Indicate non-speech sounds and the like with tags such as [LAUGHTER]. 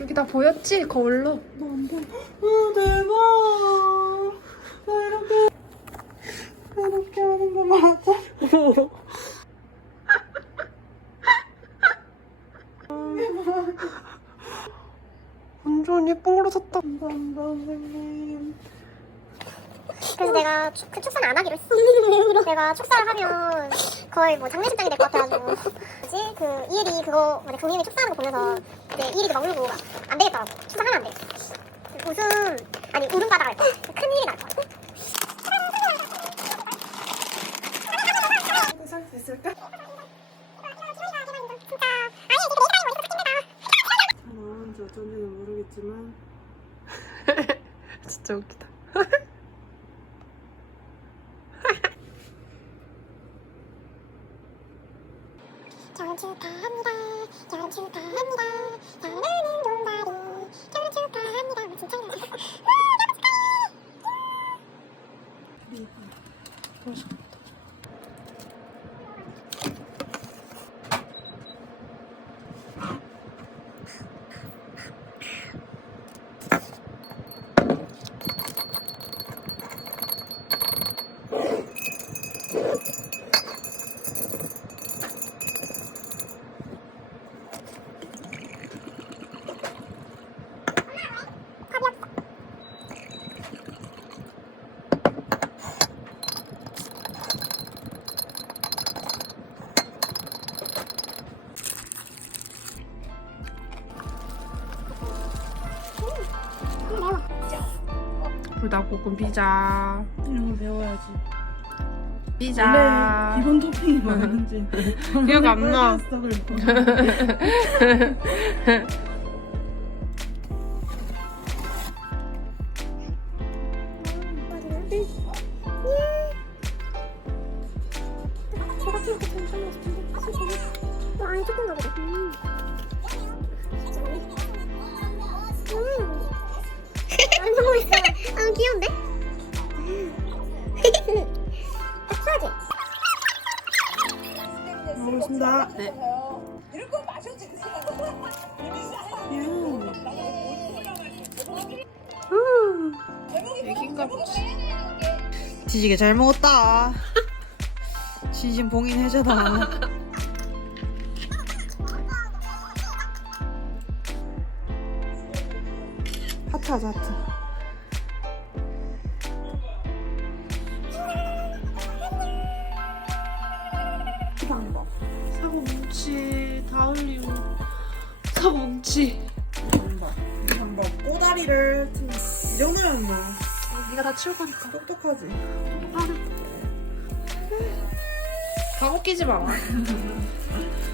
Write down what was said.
여기 다 보였지? 거울로? 아 대박. 나 이렇게 이렇게 하는 거 맞아? [LAUGHS] 완전 예쁜 걸로 샀다. 감사합니다 선생님. 그래서 내가 축- 그 축사는 안 하기로 했어. 내가 축사를 하면 거의 뭐 장례식장이 될 것 같아가지고. 뭐지? 그 이엘이 그거 뭐냐 동님이 축사하는 거 보면서 이제 이엘이도 막 울고 안 되겠더라고. 축사하면 안 돼. 웃음 아니 울음 바다갈 거야. 큰 일이 날 거야. 살 수 있을까? 나은지 어쩐지는 모르겠지만 진짜 웃기다. 결혼 축하합니다. 결혼 축하합니다. 사랑하는 불닭볶음 피자. 이런 거 배워야지. 피자. 원래 기본 토핑이 뭐였는지 [LAUGHS] 기억 안 나. 안에 조금 더. 음. 귀여운데? 딱 써야지. 먹겠습니다. 네. 애기인가 보지. 지지게 잘 먹었다. 진심 봉인 해줘다. 하트 하자 하트. 방법. 사고 뭉치 다 흘리고. 사고 뭉치. 방법. 방법. 꼬다리를 이 정도면 뭐 어, 네가 다 치울 거니까. 똑똑하지. 다 웃기지 마라. [LAUGHS]